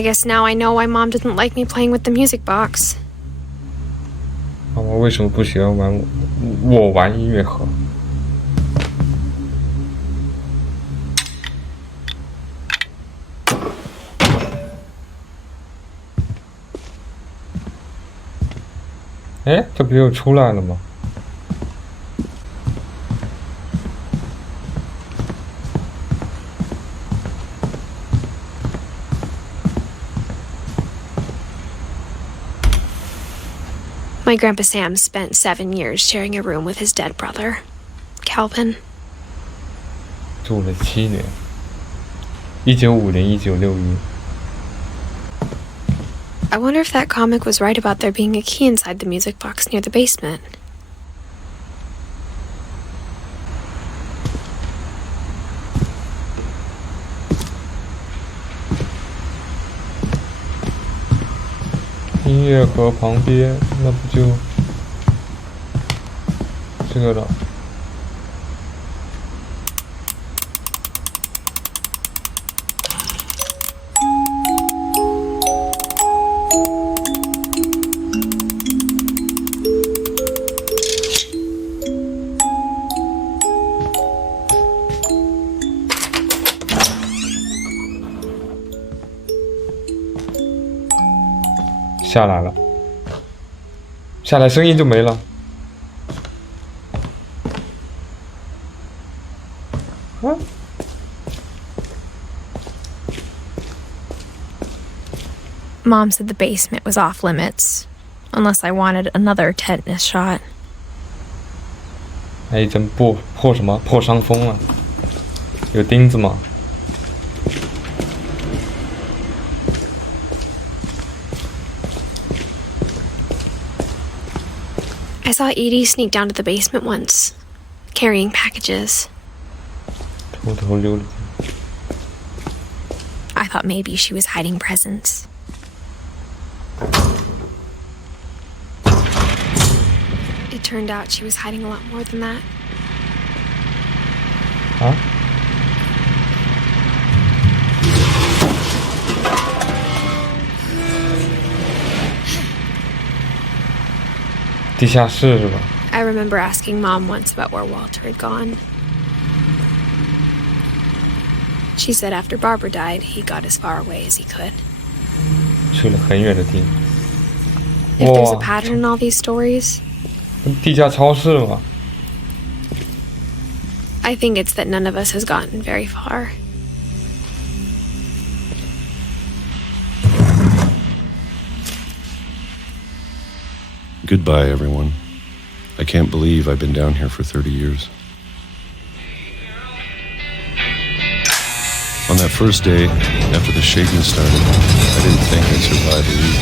I guess now I know why Mom didn't like me playing with the music box. 妈妈为什么不喜欢我玩音乐盒？哎，这不又出来了吗？My Grandpa Sam spent 7 years sharing a room with his dead brother, Calvin. 住了7年，1950-1961。I wonder if that comic was right about there being a key inside the music box near the basement. 音乐盒旁边，那不就这个了？下来了，下来声音就没了。啊！ Mom said the basement was off limits, unless I wanted another tetanus shot. 还一针破什么破伤风啊？有钉子吗？ I saw Edie sneak down to the basement once, carrying packages. 偷偷溜了进去。 I thought maybe she was hiding presents. It turned out she was hiding a lot more than that. 啊？ 地下室是吧？ I remember asking Mom once about where Walter had gone. She said after Barbara died, he got as far away as he could. 去了很远的地方。 If there's a pattern in all these stories, 地下超市嘛。 I think it's that none of us has gotten very far. Goodbye, everyone. I can't believe I've been down here for 30 years. On that first day, after the shaking started, I didn't think I'd survive a week.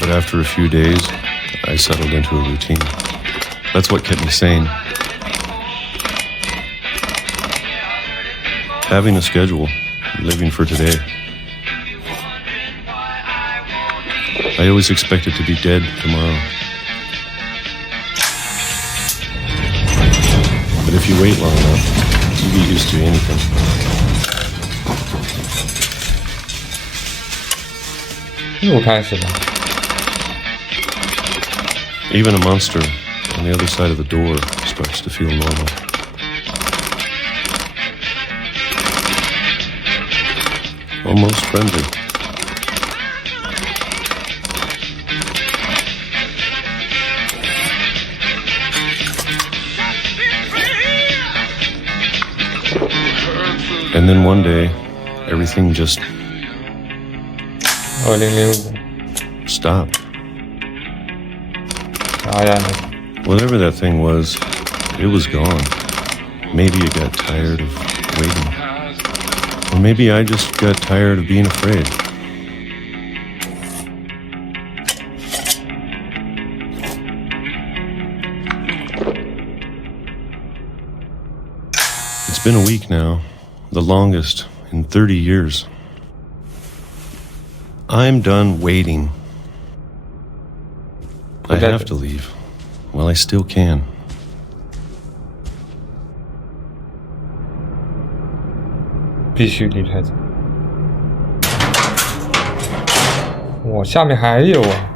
But after a few days, I settled into a routine. That's what kept me sane. Having a schedule, living for today. I always expected to be dead tomorrow. But if you wait long enough, you get used to anything. Even a monster on the other side of the door starts to feel normal. Almost friendly. And then one day, everything just 2005 stopped. 啥呀？ Whatever that thing was, it was gone. Maybe it got tired of waiting. Or maybe I just got tired of being afraid. It's been a week now, the longest in 30 years. I'm done waiting. I have to leave. while I still can. 必须离开这。哇，下面还有啊！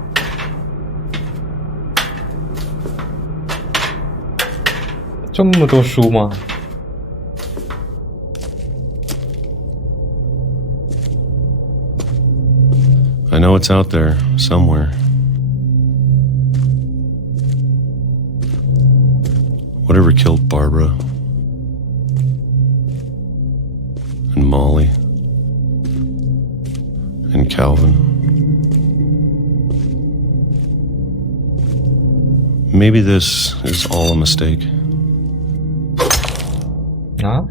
这么多书吗？ I know it's out there, somewhere. Whatever killed Barbara and Molly and Calvin. Maybe this is all a mistake. Huh?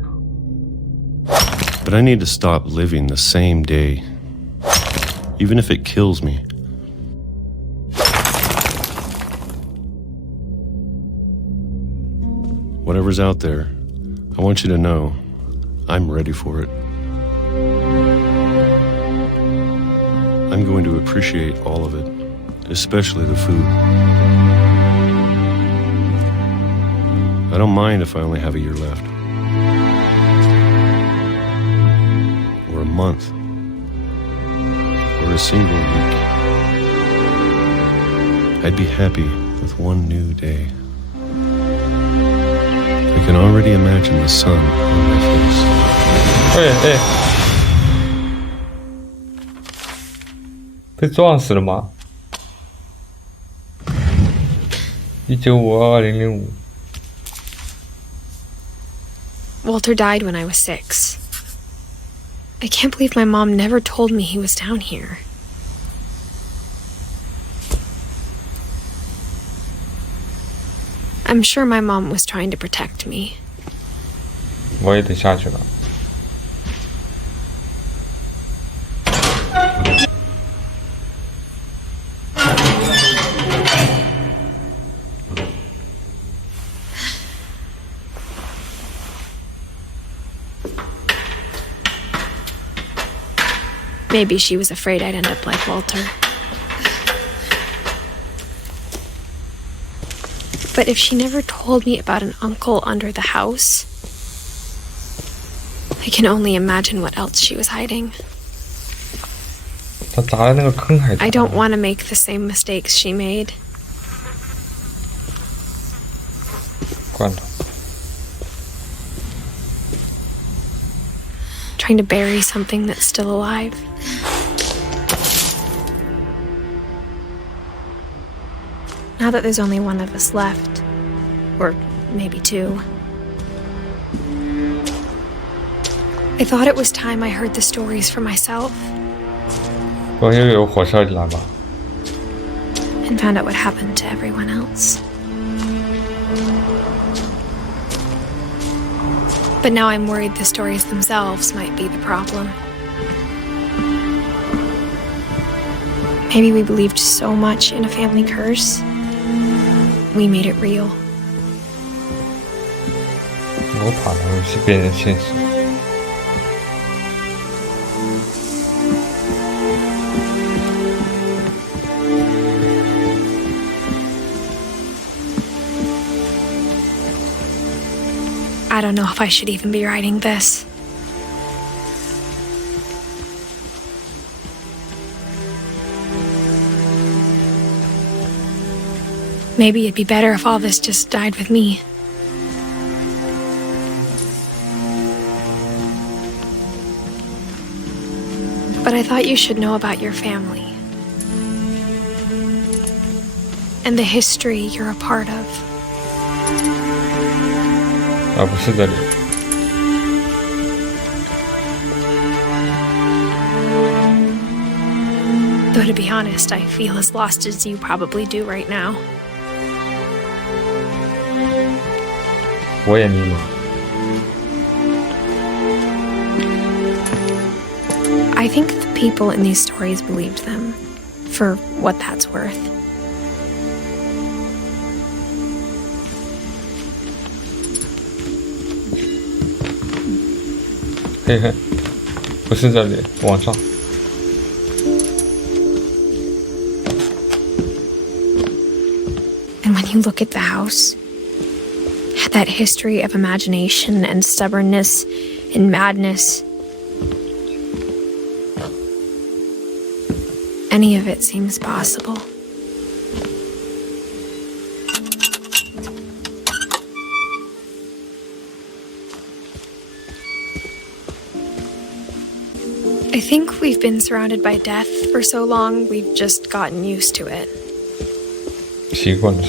But I need to stop living the same day, even if it kills me. Whatever's out there, I want you to know I'm ready for it. I'm going to appreciate all of it, especially the food. I don't mind if I only have a year left. Or a month. Or a single week. I'd be happy with one new day. I can already imagine the sun on my face. 哎，被撞死了吗？1952-2005。 Walter died when I was 6. I can't believe my mom never told me he was down here. I'm sure my mom was trying to protect me. 我也得下去了。Maybe she was afraid I'd end up like Walter. But if she never told me about an uncle under the house, I can only imagine what else she was hiding. 他砸在那个坑还大。 I don't want to make the same mistakes she made. 罐头。 Trying to bury something that's still alive. Now that there's only one of us left, or maybe 2, I thought it was time I heard the stories for myself 不会又有火车来吧？ and found out what happened to everyone else. But now I'm worried the stories themselves might be the problem. Maybe we believed so much in a family curse, we made it real. 我怕那游戏变成现实。 I don't know if I should even be writing this. Maybe it'd be better if all this just died with me. But I thought you should know about your family and the history you're a part of. 而不是这里。 Though to be honest, I feel as lost as you probably do right now. 我也迷茫。 I think the people in these stories believed them, for what that's worth. 嘿嘿，不是这里，往上。 And when you you look at the house, had that history of imagination and stubbornness and madness. Any of it seems possible. I think we've been surrounded by death for so long, we've just gotten used to it. 习惯了。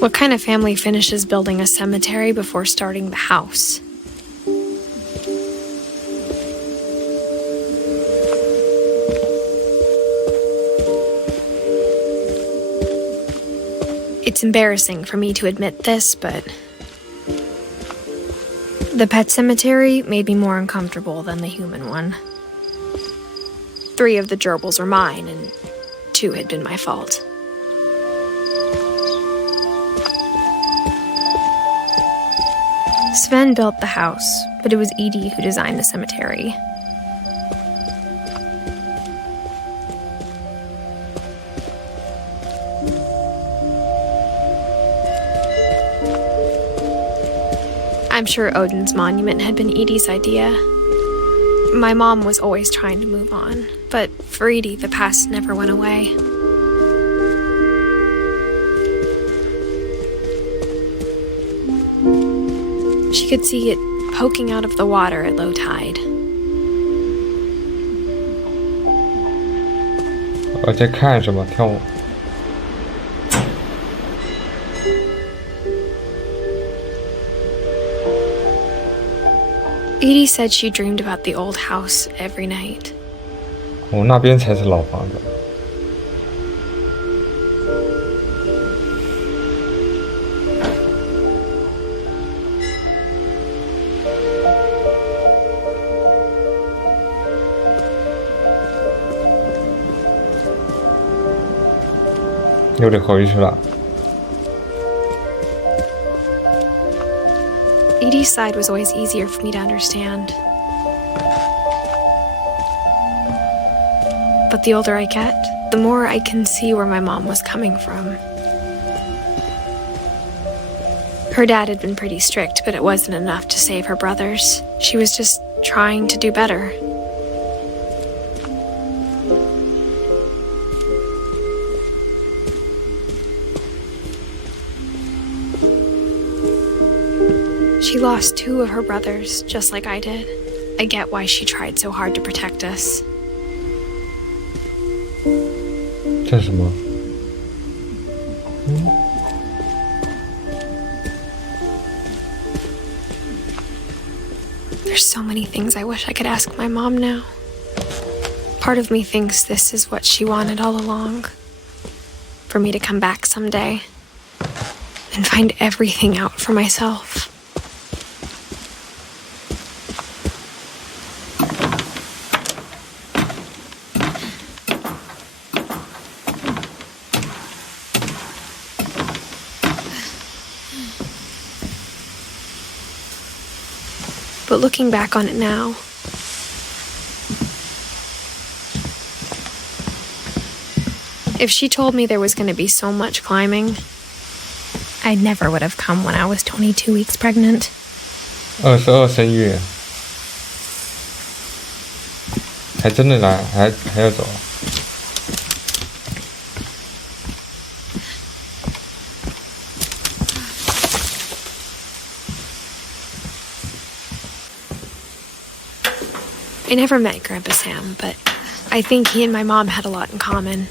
What kind of family finishes building a cemetery before starting the house? It's embarrassing for me to admit this, but the pet cemetery made me more uncomfortable than the human one. 3 of the gerbils were mine, and 2 had been my fault. Sven built the house, but it was Edie who designed the cemetery. I'm sure Odin's monument had been Edie's idea. My mom was always trying to move on, but for Edie, the past never went away. She could see it poking out of the water at low tide. 我在看什么？跳舞。 Edie said she dreamed about the old house every night. 哦，那边才是老房子。又得回去了。 Edie's side was always easier for me to understand. But the older I get, the more I can see where my mom was coming from. Her dad had been pretty strict, but it wasn't enough to save her brothers. She was just trying to do better. She lost 2 of her brothers, just like I did. I get why she tried so hard to protect us. 这是什么？ There's so many things I wish I could ask my mom now. Part of me thinks this is what she wanted all along. For me to come back someday and find everything out for myself. But looking back on it now, if she told me there was going to be so much climbing, I never would have come when I was 22 weeks pregnant. 22生月，还真的来，还要走。 I never met Grandpa Sam, but I think he and my mom had a lot in common.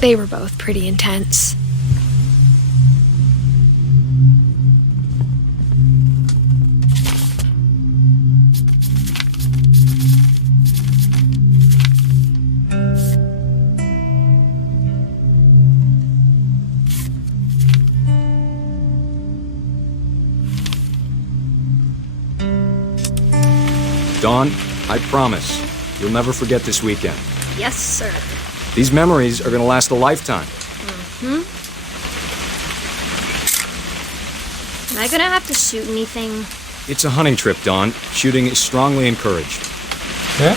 They were both pretty intense. Dawn, I promise, you'll never forget this weekend. Yes, sir. These memories are gonna last a lifetime. Am I gonna have to shoot anything? It's a hunting trip, Dawn. Shooting is strongly encouraged. Yeah?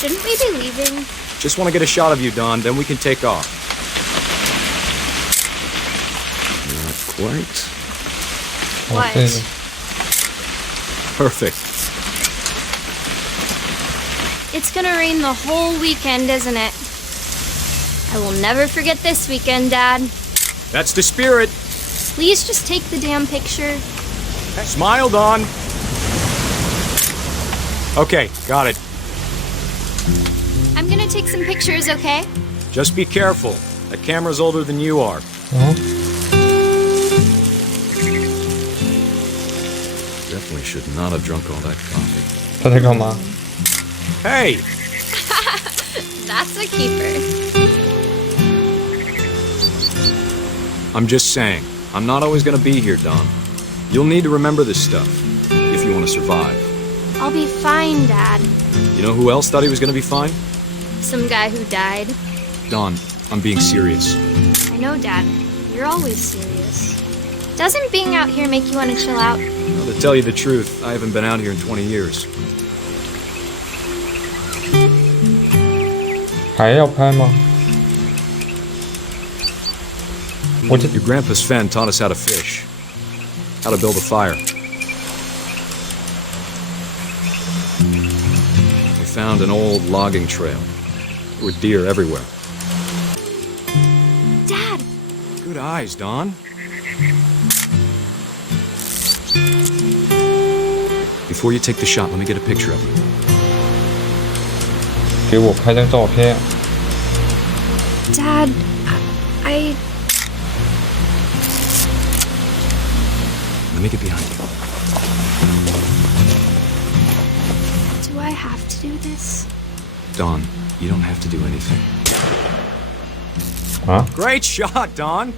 Shouldn't we be leaving? Just want to get a shot of you, Don, then we can take off. Not quite. What? 这个 Perfect. It's gonna rain the whole weekend, isn't it? I will never forget this weekend, Dad. That's the spirit. Please just take the damn picture. Smile, Don. Okay, got it. I'm gonna take some pictures, okay? Just be careful. That camera's older than you are. 嗯， Definitely should not have drunk all that coffee. 他在干嘛？ Hey! That's a keeper. I'm just saying, I'm not always gonna be here, Don. You'll need to remember this stuff, if you want to survive. I'll be fine, Dad. You know who else thought he was gonna be fine? Some guy who died. Don, I'm being serious. I know, Dad. You're always serious. Doesn't being out here make you want to chill out? Well, to tell you the truth, I haven't been out here in 20 years. 还要拍吗？我这 Your grandpa's Fen taught us how to fish, how to build a fire. We found an old logging trail. There were deer everywhere. Dad! Good eyes, Don. Before you take the shot, let me get a picture of you. 给我拍张照片。 Dad, I... Let me get behind you. Do I have to do this? Don, you don't have to do anything. 啊？ Great shot, Don!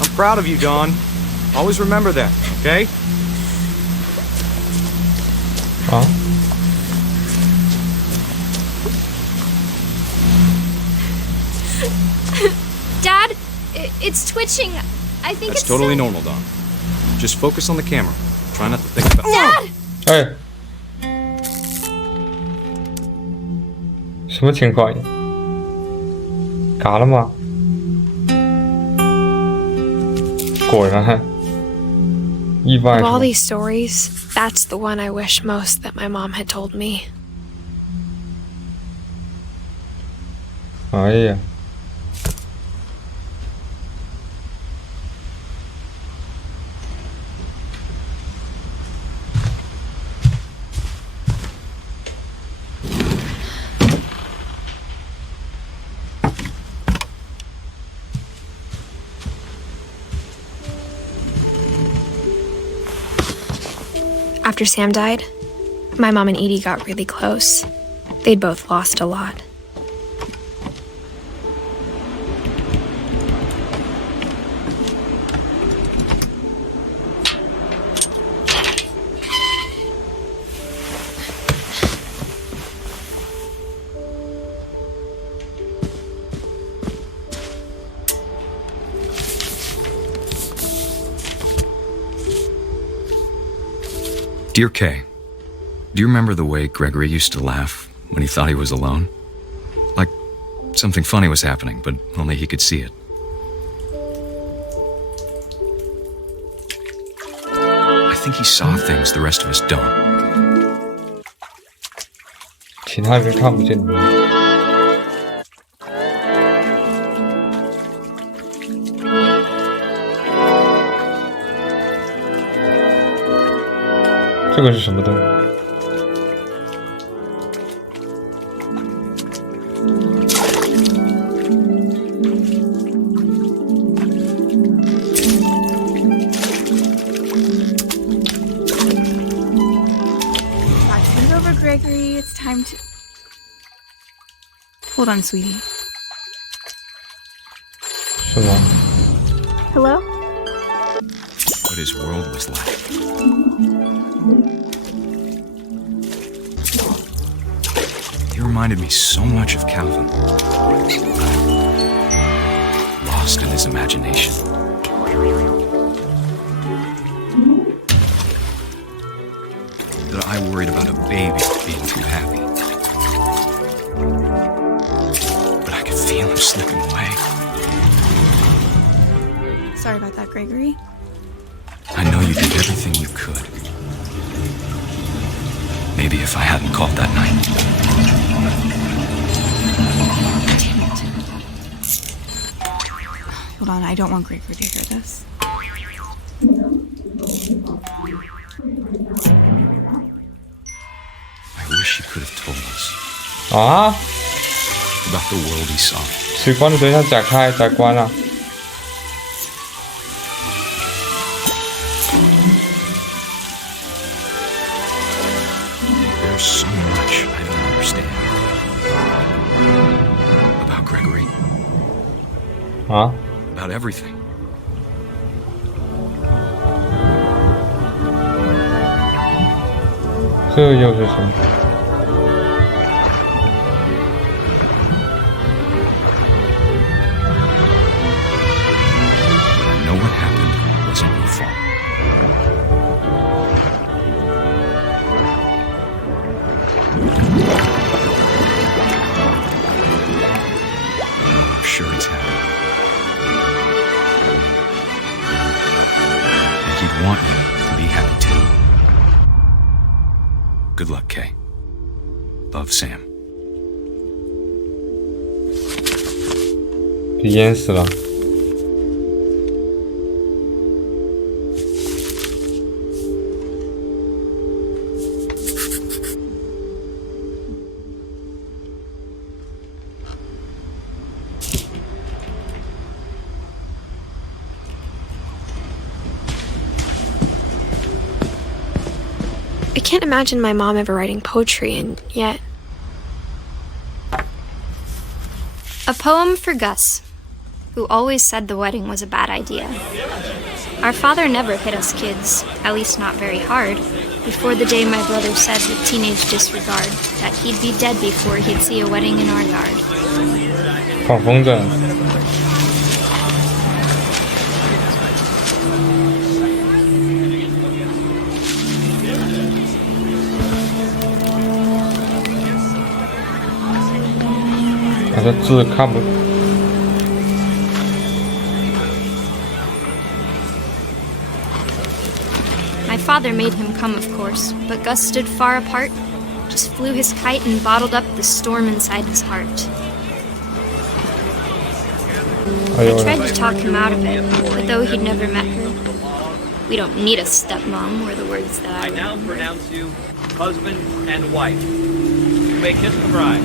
I'm proud of you, Don. Always remember that, okay? 啊？ Dad, it's twitching. I think That's it's totally so- normal, Don. Just focus on the camera. Try not to think about Dad! 哎，什么情况呀？嘎了吗？果然，意外 Of 是 all 吧？ these stories, that's the one I wish most that my mom had told me. 哎呀， After Sam died, my mom and Edie got really close. They'd both lost a lot. Dear Kay, do you remember the way Gregory used to laugh when he thought he was alone? Like something funny was happening, but only he could see it. I think he saw things the rest of us don't. 其他人看不见你。这个是什么灯？ Send over, Gregory. It's time to... Hold on, sweetie. 是吗？ Hello? What his world was like. He reminded me so much of Calvin. Lost in his imagination. That I worried about a baby being too happy. But I could feel him slipping away. Sorry about that, Gregory. I know you did everything you could. Maybe if I hadn't called that night. Hold on, I don't want Gregory to hear this. I wish he could have told us 啊， about the world he saw. 取关的等一下假开假关啊。There's so much I don't understand about Gregory, 啊， about everything.这又是什么？ I know what happened wasn't your fault. I'm sure he's happy. And he'd want you to be happy too. Good luck, Kay. Love, Sam. 被淹死了。 I can't imagine my mom ever writing poetry, and yet. A poem for Gus, who always said the wedding was a bad idea. Our father never hit us kids, at least not very hard, before the day my brother said with teenage disregard that he'd be dead before he'd see a wedding in our yard. 放风筝。 好像字看不。 My father made him come, of course, but Gus stood far apart, just flew his kite and bottled up the storm inside his heart. 哎 I 呦， tried to talk him out of it, but though he'd never met her, we don't need a stepmom, were the words that I I would now remember. pronounce you husband and wife. You may kiss the bride.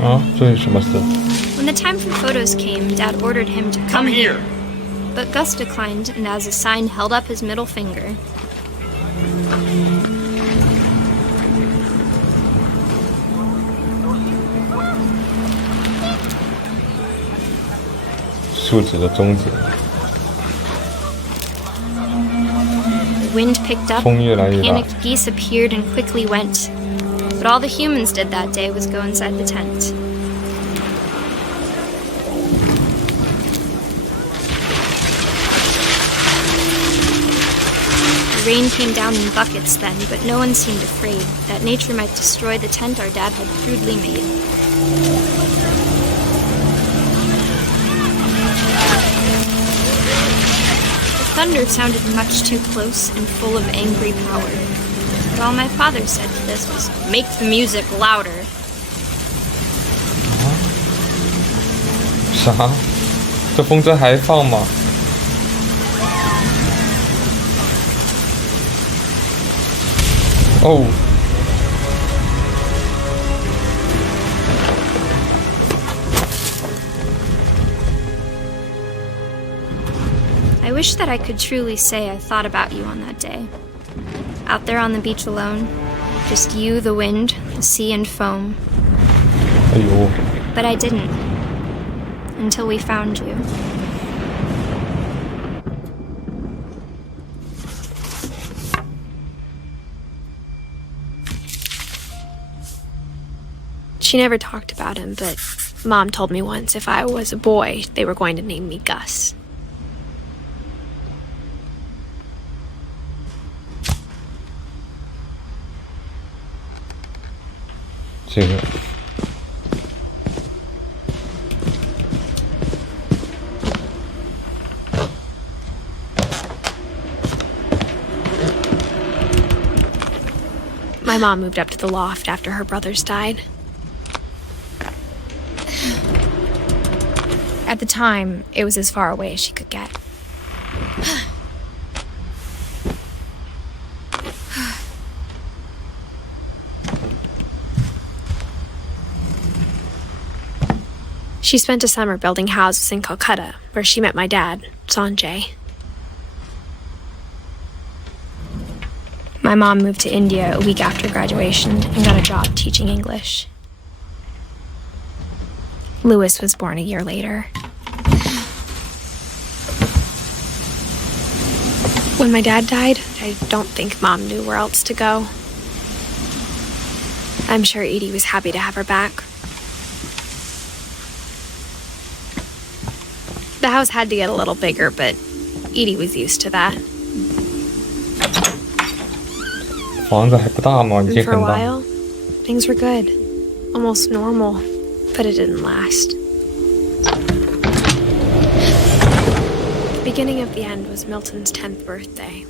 啊，这是什么字？ When the time for photos came, Dad ordered him to come here. But Gus declined and as a sign held up his middle finger. 竖指的中指。 The wind picked up, 风越来越大。 panicked geese appeared and quickly went. But all the humans did that day was go inside the tent. The rain came down in buckets then, but no one seemed afraid that nature might destroy the tent our dad had crudely made. The thunder sounded much too close and full of angry power. But all my father said to this was, "Make the music louder." 啥？这风筝还放吗？哦。 I wish that I could truly say I thought about you on that day. Out there on the beach alone, just you, the wind, the sea, and foam. 哎呦， But I didn't. Until we found you. She never talked about him, but Mom told me once if I was a boy, they were going to name me Gus. My mom moved up to the loft after her brothers died. At the time, it was as far away as she could get. She spent a summer building houses in Calcutta, where she met my dad, Sanjay. My mom moved to India a week after graduation and got a job teaching English. Louis was born a year later. When my dad died, I don't think Mom knew where else to go. I'm sure Edie was happy to have her back. The house had to get a little bigger, but Edie was used to that. 房子还不大吗？已 And 经 for a 很大。 while, things were good. Almost normal, but it didn't last. The beginning of the end was Milton's 10th birthday,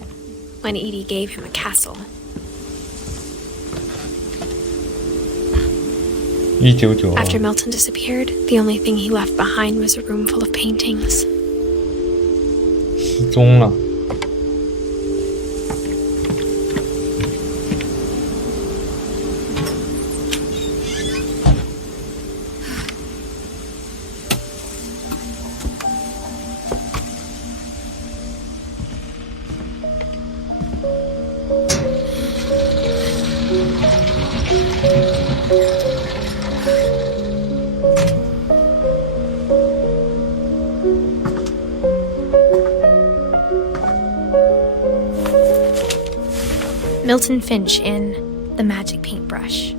when Edie gave him a castle. 1992。 After Milton disappeared, the only thing he left behind was a room full of paintings. 失踪了。Milton Finch in The Magic Paintbrush.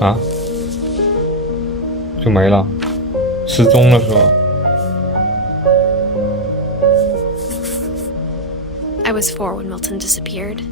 啊，就没了，失踪了是吧？ I was 4 when Milton disappeared.